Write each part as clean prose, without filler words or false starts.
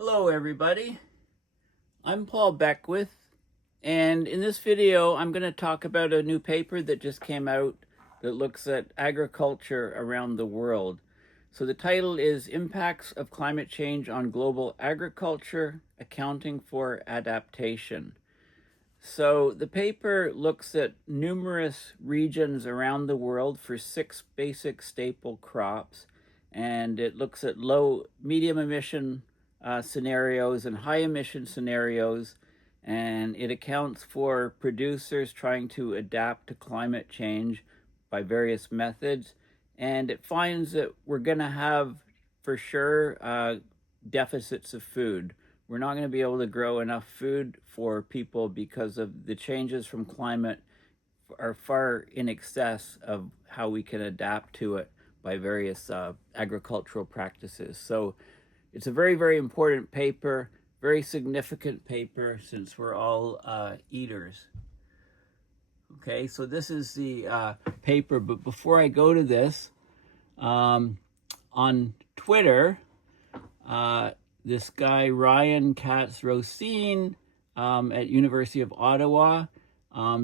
Hello everybody, I'm Paul Beckwith, and in this video I'm going to talk about a new paper that just came out that looks at agriculture around the world. So the title is Impacts of Climate Change on Global Agriculture, Accounting for Adaptation. So the paper looks at numerous regions around the world for 6 basic staple crops, and it looks at low, medium emission scenarios and high emission scenarios, and it accounts for producers trying to adapt to climate change by various methods, and it finds that we're going to have for sure deficits of food. We're not going to be able to grow enough food for people because of the changes from climate are far in excess of how we can adapt to it by various agricultural practices. So it's a very, very important paper, very significant paper since we're all eaters. Okay, so this is the paper, but before I go to this, on Twitter, this guy Ryan Katz-Rosine at University of Ottawa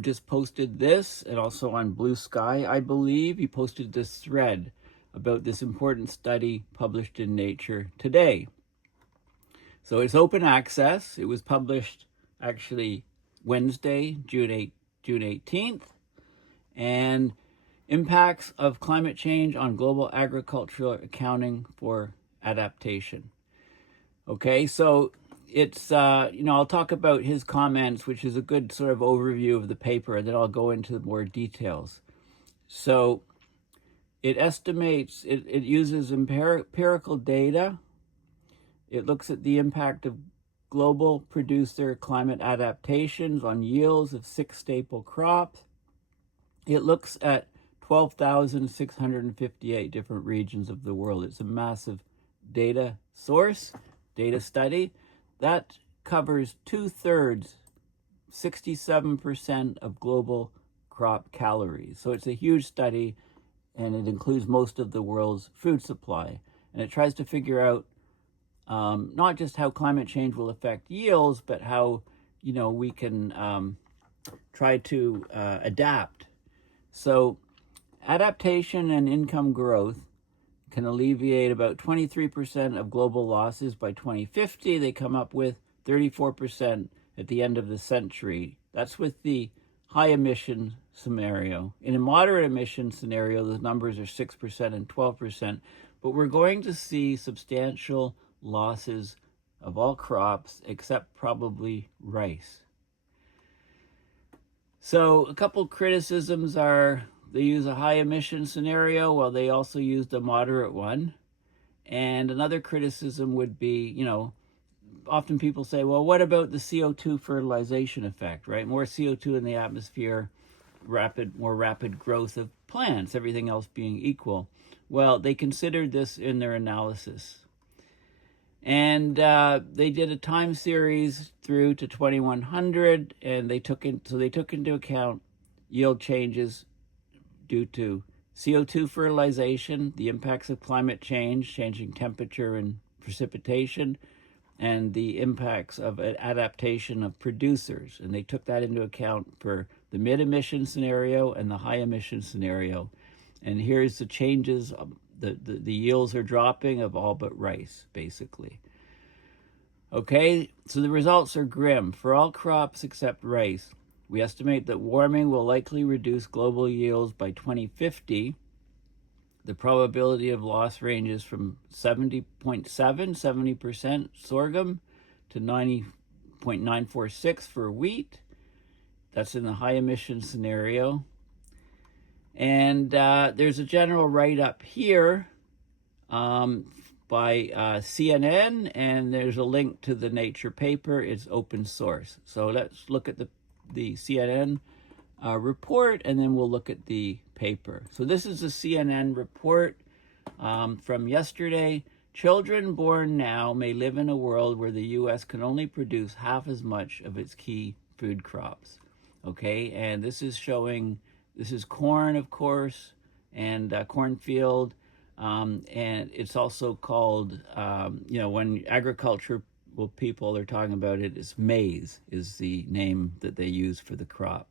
just posted this, and also on Blue Sky, I believe. He posted this thread about this important study published in Nature today. So it's open access. It was published actually Wednesday, June 18th. And impacts of climate change on global agricultural accounting for adaptation. Okay, so it's, I'll talk about his comments, which is a good sort of overview of the paper, and then I'll go into more details. So it estimates, it uses empirical data. It looks at the impact of global producer climate adaptations on yields of 6 staple crops. It looks at 12,658 different regions of the world. It's a massive data source, data study. That covers 2/3, 67% of global crop calories. So it's a huge study, and it includes most of the world's food supply. And it tries to figure out not just how climate change will affect yields, but how, we can try to adapt. So adaptation and income growth can alleviate about 23% of global losses by 2050. They come up with 34% at the end of the century. That's with the high emission scenario. In a moderate emission scenario, the numbers are 6% and 12%, but we're going to see substantial losses of all crops except probably rice. So a couple criticisms are they use a high emission scenario while they also used a moderate one. And another criticism would be, often people say, well, what about the CO2 fertilization effect, right? More CO2 in the atmosphere, more rapid growth of plants, everything else being equal. Well, they considered this in their analysis. And they did a time series through to 2100, and they took into account yield changes due to CO2 fertilization, the impacts of climate change, changing temperature and precipitation, and the impacts of adaptation of producers. And they took that into account for the mid-emission scenario and the high-emission scenario. And here's the changes. The yields are dropping of all but rice, basically. Okay, so the results are grim. For all crops except rice, we estimate that warming will likely reduce global yields by 2050. The probability of loss ranges from 70% sorghum, to 90.946 for wheat. That's in the high emission scenario. And there's a general write-up here by CNN, and there's a link to the Nature paper. It's open source. So let's look at the CNN report, and then we'll look at the paper. So this is a CNN report from yesterday. Children born now may live in a world where the U.S. can only produce half as much of its key food crops. Okay, and this is showing, this is corn, of course, and cornfield, and it's also called, when agriculture people are talking about it is maize is the name that they use for the crop.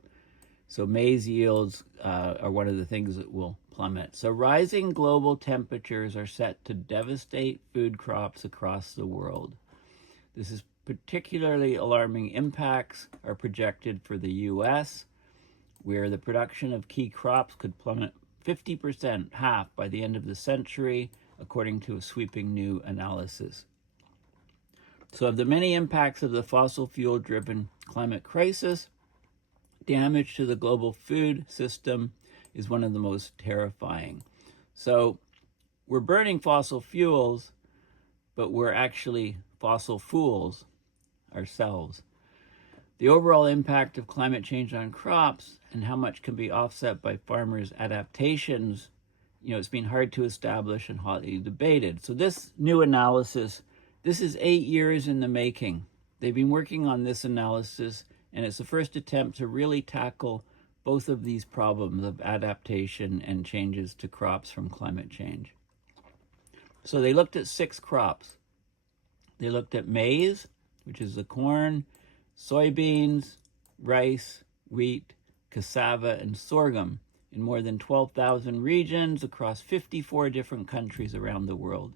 So maize yields are one of the things that will plummet. So rising global temperatures are set to devastate food crops across the world. This is particularly alarming. Impacts are projected for the U.S., where the production of key crops could plummet 50%, half, by the end of the century, according to a sweeping new analysis. So of the many impacts of the fossil fuel-driven climate crisis, damage to the global food system is one of the most terrifying. So we're burning fossil fuels, but we're actually fossil fools ourselves. The overall impact of climate change on crops and how much can be offset by farmers' adaptations, it's been hard to establish and hotly debated. So this new analysis, this is 8 years in the making. They've been working on this analysis, and it's the first attempt to really tackle both of these problems of adaptation and changes to crops from climate change. So they looked at 6 crops. They looked at maize, which is the corn, soybeans, rice, wheat, cassava, and sorghum in more than 12,000 regions across 54 different countries around the world.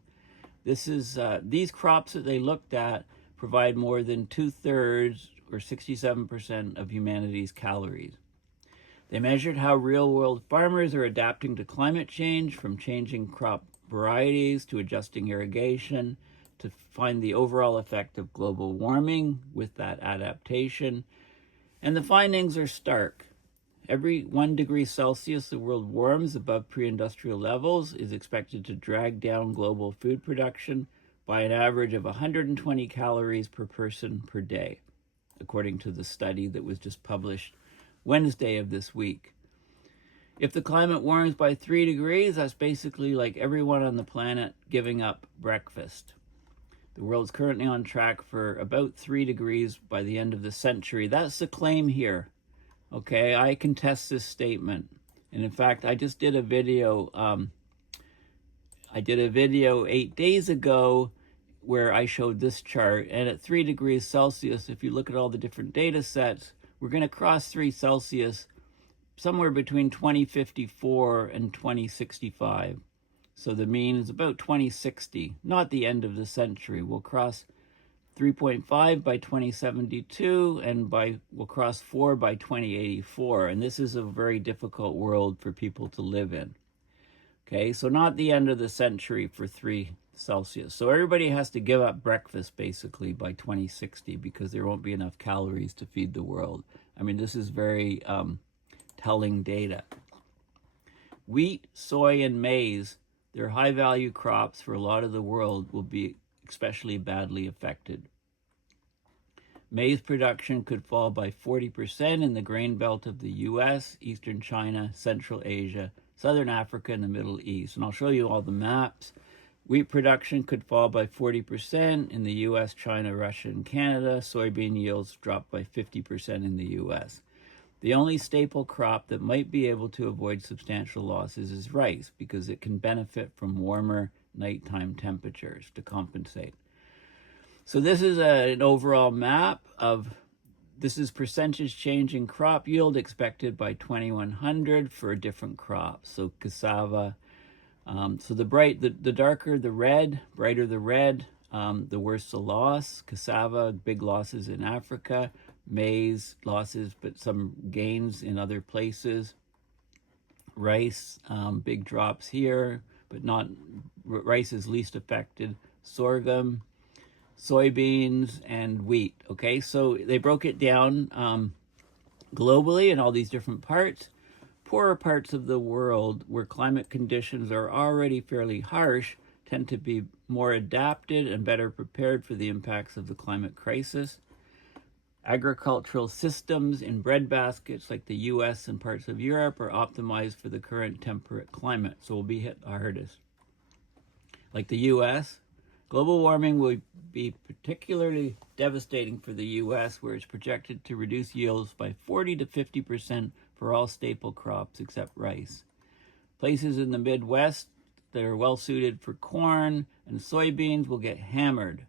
These crops that they looked at provide more than 2/3 or 67% of humanity's calories. They measured how real-world farmers are adapting to climate change, from changing crop varieties to adjusting irrigation, to find the overall effect of global warming with that adaptation. And the findings are stark. Every 1 degree Celsius the world warms above pre-industrial levels is expected to drag down global food production by an average of 120 calories per person per day, according to the study that was just published Wednesday of this week. If the climate warms by 3 degrees, that's basically like everyone on the planet giving up breakfast. The world's currently on track for about 3 degrees by the end of the century. That's the claim here. Okay, I contest this statement. And in fact, I just did a video. I did a video 8 days ago where I showed this chart. And at 3 degrees Celsius, if you look at all the different data sets, we're going to cross 3 Celsius somewhere between 2054 and 2065. So the mean is about 2060, not the end of the century. We'll cross 3.5 by 2072, and we'll cross 4 by 2084. And this is a very difficult world for people to live in. Okay, so not the end of the century for 3 Celsius. So everybody has to give up breakfast basically by 2060 because there won't be enough calories to feed the world. I mean, this is very telling data. Wheat, soy, and maize, they're high-value crops for a lot of the world, will be especially badly affected. Maize production could fall by 40% in the grain belt of the U.S., Eastern China, Central Asia, Southern Africa, and the Middle East. And I'll show you all the maps. Wheat production could fall by 40% in the U.S., China, Russia, and Canada. Soybean yields drop by 50% in the U.S. The only staple crop that might be able to avoid substantial losses is rice, because it can benefit from warmer nighttime temperatures to compensate. So this is an overall map this is percentage change in crop yield expected by 2100 for different crops. So cassava, so the darker the red, brighter the red, the worse the loss. Cassava, big losses in Africa. Maize, losses, but some gains in other places. Rice, big drops here, but rice is least affected. Sorghum, soybeans, and wheat. Okay, so they broke it down globally in all these different parts. Poorer parts of the world, where climate conditions are already fairly harsh, tend to be more adapted and better prepared for the impacts of the climate crisis. Agricultural systems in breadbaskets like the US and parts of Europe are optimized for the current temperate climate, so we'll be hit the hardest. Like the US, global warming will be particularly devastating for the US, where it's projected to reduce yields by 40 to 50% for all staple crops except rice. Places in the Midwest that are well suited for corn and soybeans will get hammered,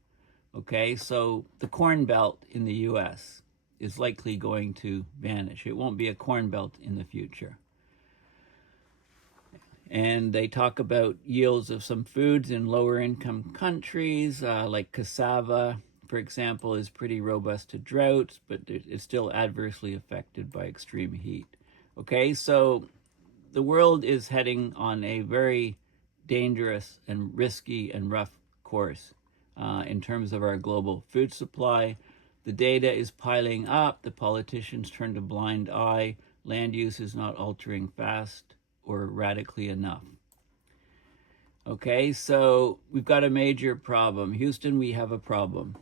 Okay, so the corn belt in the US is likely going to vanish. It won't be a corn belt in the future. And they talk about yields of some foods in lower income countries, like cassava, for example, is pretty robust to droughts, but it's still adversely affected by extreme heat. Okay, so the world is heading on a very dangerous and risky and rough course in terms of our global food supply. The data is piling up. The politicians turned a blind eye. Land use is not altering fast or radically enough. Okay, so we've got a major problem. Houston, we have a problem.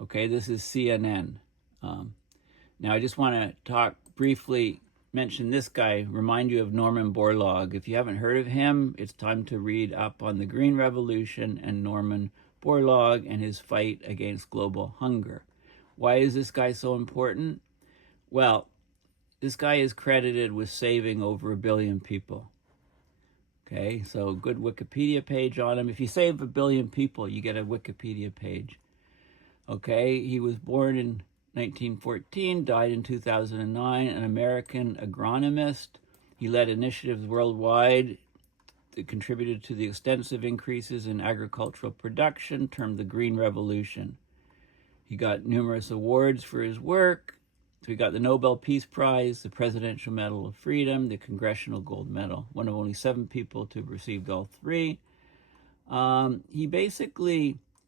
Okay, this is CNN. Now, I just want to briefly mention this guy, remind you of Norman Borlaug. If you haven't heard of him, it's time to read up on the Green Revolution and Norman Borlaug and his fight against global hunger. Why is this guy so important? Well, this guy is credited with saving over 1 billion people. Okay, so good Wikipedia page on him. If you save 1 billion people, you get a Wikipedia page. Okay, he was born in 1914, died in 2009, an American agronomist. He led initiatives worldwide that contributed to the extensive increases in agricultural production, termed the Green Revolution. He got numerous awards for his work. So he got the Nobel Peace Prize, the Presidential Medal of Freedom, the Congressional Gold Medal, one of only 7 people to have received all 3.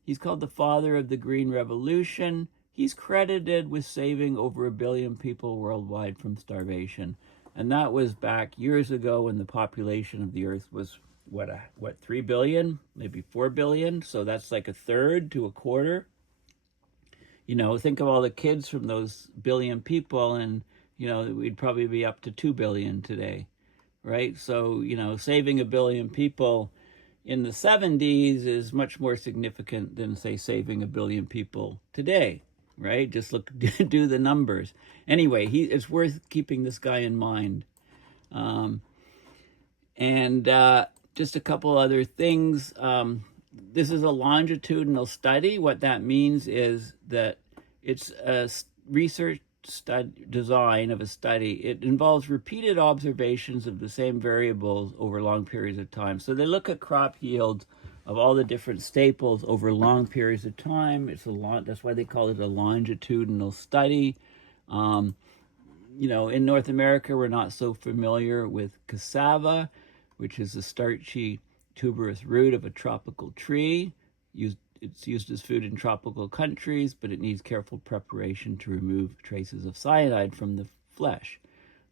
He's called the father of the Green Revolution. He's credited with saving over 1 billion people worldwide from starvation. And that was back years ago when the population of the earth was, 3 billion, maybe 4 billion. So that's like a third to a quarter. You know, think of all the kids from those billion people, and, you know, we'd probably be up to 2 billion today, right? So, you know, saving 1 billion people in the 70s is much more significant than, say, saving 1 billion people today, right? Just do the numbers. Anyway, it's worth keeping this guy in mind. Just a couple other things. This is a longitudinal study. What that means is that it's a research design of a study. It involves repeated observations of the same variables over long periods of time. So they look at crop yields of all the different staples over long periods of time. That's why they call it a longitudinal study. You know, in North America, we're not so familiar with cassava, which is a starchy tuberous root of a tropical tree. It's used as food in tropical countries, but it needs careful preparation to remove traces of cyanide from the flesh.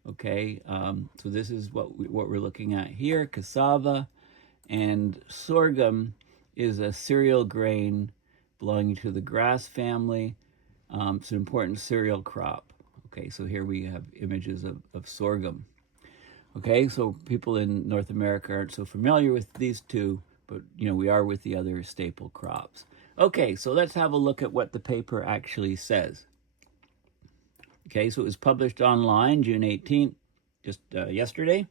Okay, so this is what we're looking at here, cassava. And sorghum is a cereal grain belonging to the grass family. It's an important cereal crop. Okay, so here we have images of sorghum. Okay, so people in North America aren't so familiar with these two, but, you know, we are with the other staple crops. Okay, so let's have a look at what the paper actually says. Okay, so it was published online June 18th, just yesterday.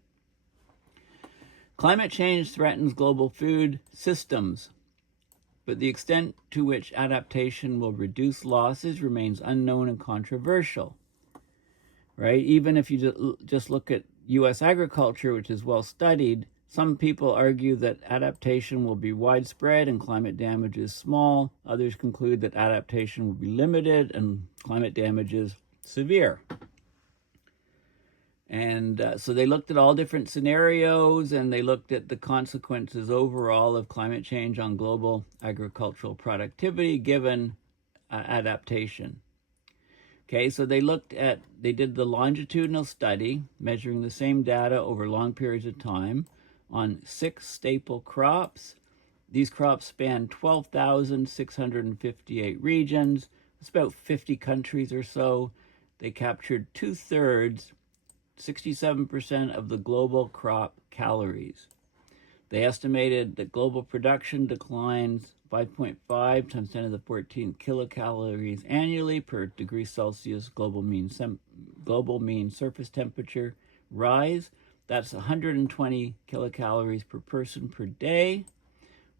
Climate change threatens global food systems, but the extent to which adaptation will reduce losses remains unknown and controversial. Right? Even if you just look at U.S. agriculture, which is well studied, some people argue that adaptation will be widespread and climate damage is small. Others conclude that adaptation will be limited and climate damage is severe. And so they looked at all different scenarios, and they looked at the consequences overall of climate change on global agricultural productivity given adaptation. Okay, so they did the longitudinal study, measuring the same data over long periods of time on 6 staple crops. These crops span 12,658 regions. It's about 50 countries or so. They captured 2/3, 67% of the global crop calories. They estimated that global production declines 5.5 times 10 to the 14th kilocalories annually per degree Celsius global mean surface temperature rise. That's 120 kilocalories per person per day,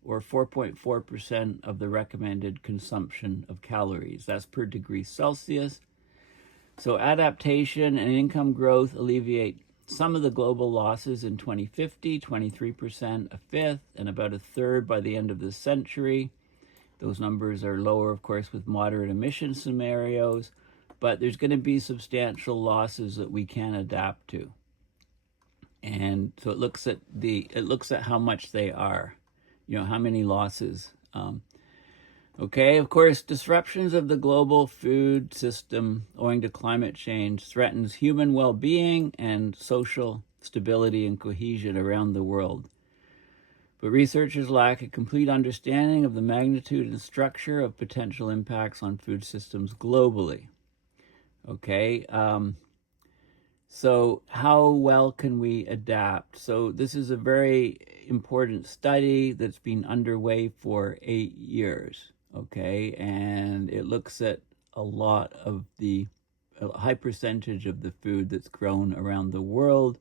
or 4.4% of the recommended consumption of calories. That's per degree Celsius. So adaptation and income growth alleviate some of the global losses in 2050, 23%, a fifth, and about a third by the end of this century. Those numbers are lower, of course, with moderate emission scenarios, but there's going to be substantial losses that we can adapt to. And so it looks at how much they are, how many losses. Okay, of course, disruptions of the global food system owing to climate change threatens human well-being and social stability and cohesion around the world. But researchers lack a complete understanding of the magnitude and structure of potential impacts on food systems globally. Okay, so how well can we adapt? So this is a very important study that's been underway for 8 years, okay? And it looks at a high percentage of the food that's grown around the world.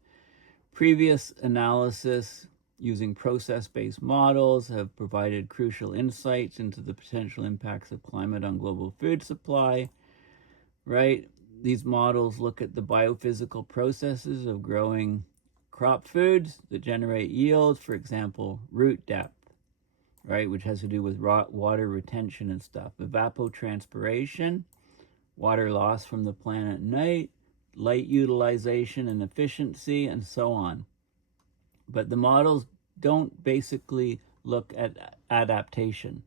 Previous analysis using process-based models have provided crucial insights into the potential impacts of climate on global food supply, right? These models look at the biophysical processes of growing crop foods that generate yield, for example, root depth, right, which has to do with water retention and stuff, evapotranspiration, water loss from the plant at night, light utilization and efficiency, and so on. But the models don't basically look at adaptation,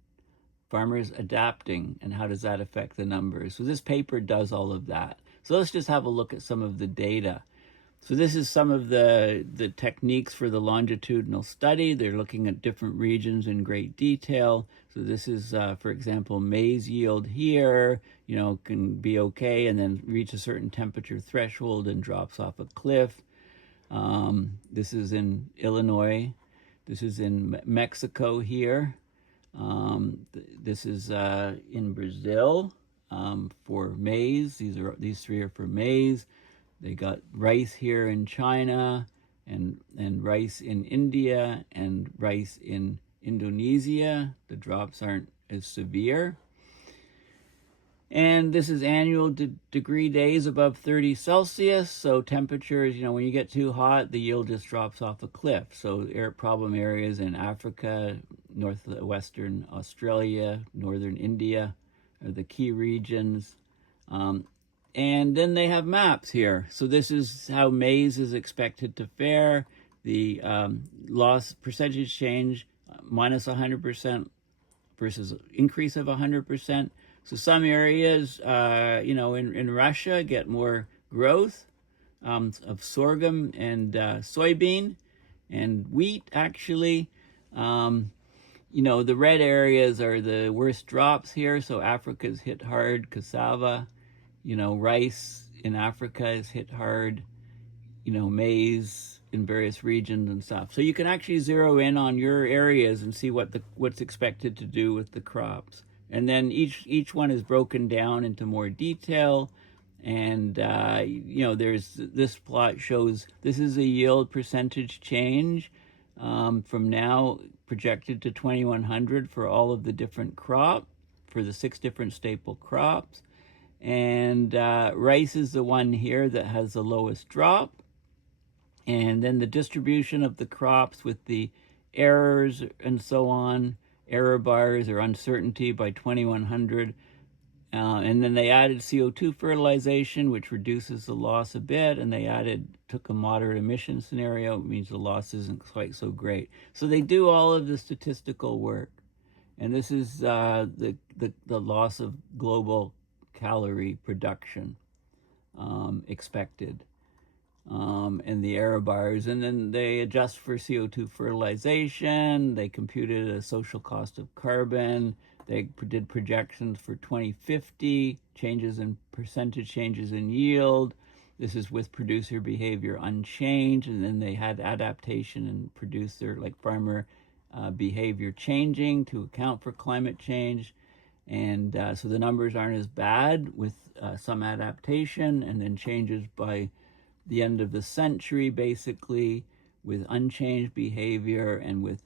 farmers adapting, and how does that affect the numbers. So this paper does all of that. So let's just have a look at some of the data. So this is some of the techniques for the longitudinal study. They're looking at different regions in great detail. So this is, for example, maize yield here, can be okay and then reach a certain temperature threshold and drops off a cliff. This is in Illinois. This is in Mexico here. This is in Brazil for maize. These three are for maize. They got rice here in China, and rice in India, and rice in Indonesia. The drops aren't as severe. And this is annual degree days above 30 Celsius. So temperatures, when you get too hot, the yield just drops off a cliff. So problem areas in Africa, northwestern Australia, northern India are the key regions. And then they have maps here. So this is how maize is expected to fare. The loss percentage change, minus 100% versus increase of 100%. So some areas, in Russia get more growth of sorghum and soybean and wheat, actually. The red areas are the worst drops here. So Africa's hit hard, cassava, rice in Africa is hit hard, maize in various regions and stuff. So you can actually zero in on your areas and see what's expected to do with the crops. And then each one is broken down into more detail. And, there's this plot shows this is a yield percentage change from now projected to 2100 for all of the different for the 6 different staple crops. And rice is the one here that has the lowest drop. And then the distribution of the crops with the errors and so on, error bars or uncertainty by 2100. And then they added CO2 fertilization, which reduces the loss a bit, and they took a moderate emission scenario. It means the loss isn't quite so great. So they do all of the statistical work. And this is the loss of global calorie production expected. And the error bars, and then they adjust for CO2 fertilization. They computed a social cost of carbon. They did projections for 2050, percentage changes in yield. This is with producer behavior unchanged, and then they had adaptation and producer, farmer behavior changing to account for climate change. And so the numbers aren't as bad with some adaptation, and then changes by the end of the century, basically, with unchanged behavior and with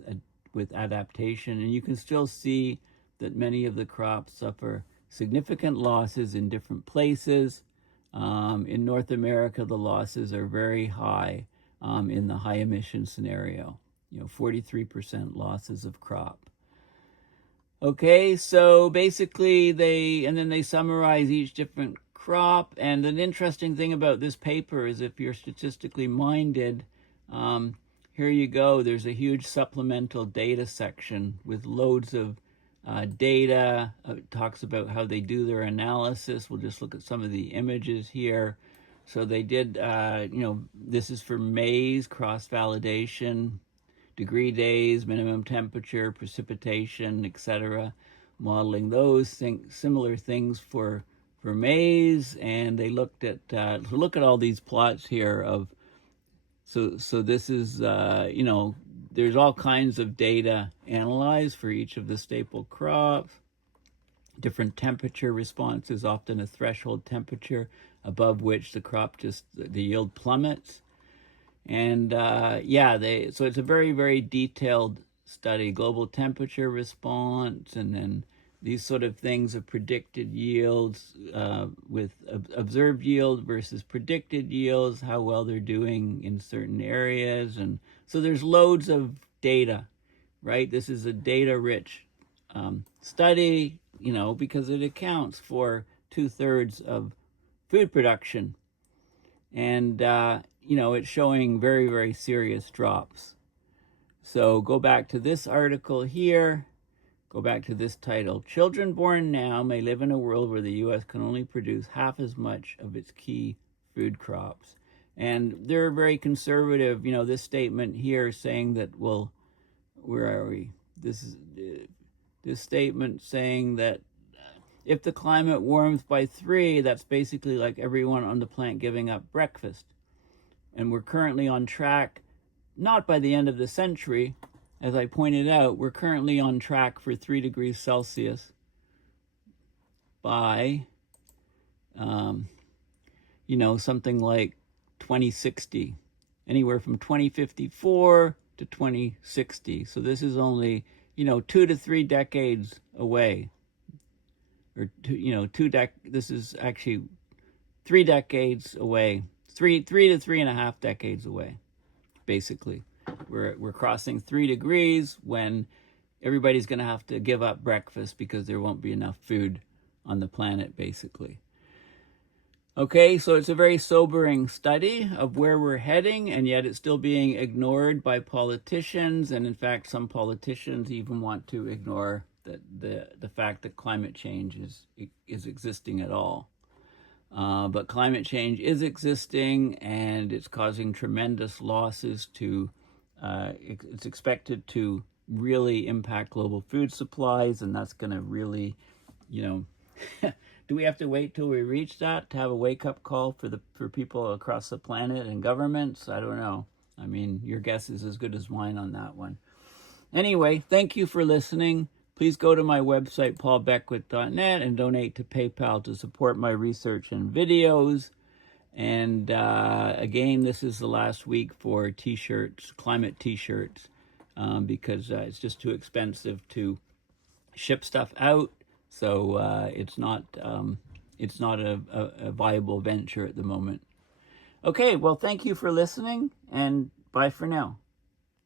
with adaptation. And you can still see that many of the crops suffer significant losses in different places. In North America, the losses are very high in the high emission scenario, 43% losses of crop. Okay, so basically they summarize each different crop. And an interesting thing about this paper is if you're statistically minded, here you go, there's a huge supplemental data section with loads of data. It talks about how they do their analysis. We'll just look at some of the images here. So they did, this is for maize, cross-validation, degree days, minimum temperature, precipitation, etc. Modeling those similar things for maize, and they looked at look at all these plots here of so this is there's all kinds of data analyzed for each of the staple crops. Different temperature responses, often a threshold temperature above which the yield plummets. And so it's a very, very detailed study, global temperature response, and then these sort of things of predicted yields with observed yield versus predicted yields, how well they're doing in certain areas. And so there's loads of data, right? This is a data-rich study, because it accounts for 2/3 of food production. And, it's showing very, very serious drops. So go back to this article here. Go back to this title. Children born now may live in a world where the U.S. can only produce half as much of its key food crops. And they're very conservative. This statement here saying that, well, where are we? This statement saying that if the climate warms by 3, that's basically like everyone on the planet giving up breakfast. And we're currently on track, not by the end of the century, as I pointed out, we're currently on track for 3 degrees Celsius by, something like 2060, anywhere from 2054 to 2060. So this is only, 2 to 3 decades away. Or, this is actually 3 decades away. 3 to 3.5 decades away, basically. We're crossing 3 degrees when everybody's going to have to give up breakfast because there won't be enough food on the planet, basically. Okay, so it's a very sobering study of where we're heading, and yet it's still being ignored by politicians. And in fact, some politicians even want to ignore the fact that climate change is existing at all. But climate change is existing, and it's causing tremendous losses to, it's expected to really impact global food supplies, and that's going to really, do we have to wait till we reach that to have a wake-up call for people across the planet and governments? I don't know. I mean, your guess is as good as mine on that one. Anyway, thank you for listening. Please go to my website, paulbeckwith.net, and donate to PayPal to support my research and videos. And again, this is the last week for t-shirts, climate t-shirts, because it's just too expensive to ship stuff out. So it's not a viable venture at the moment. Okay, well, thank you for listening, and bye for now.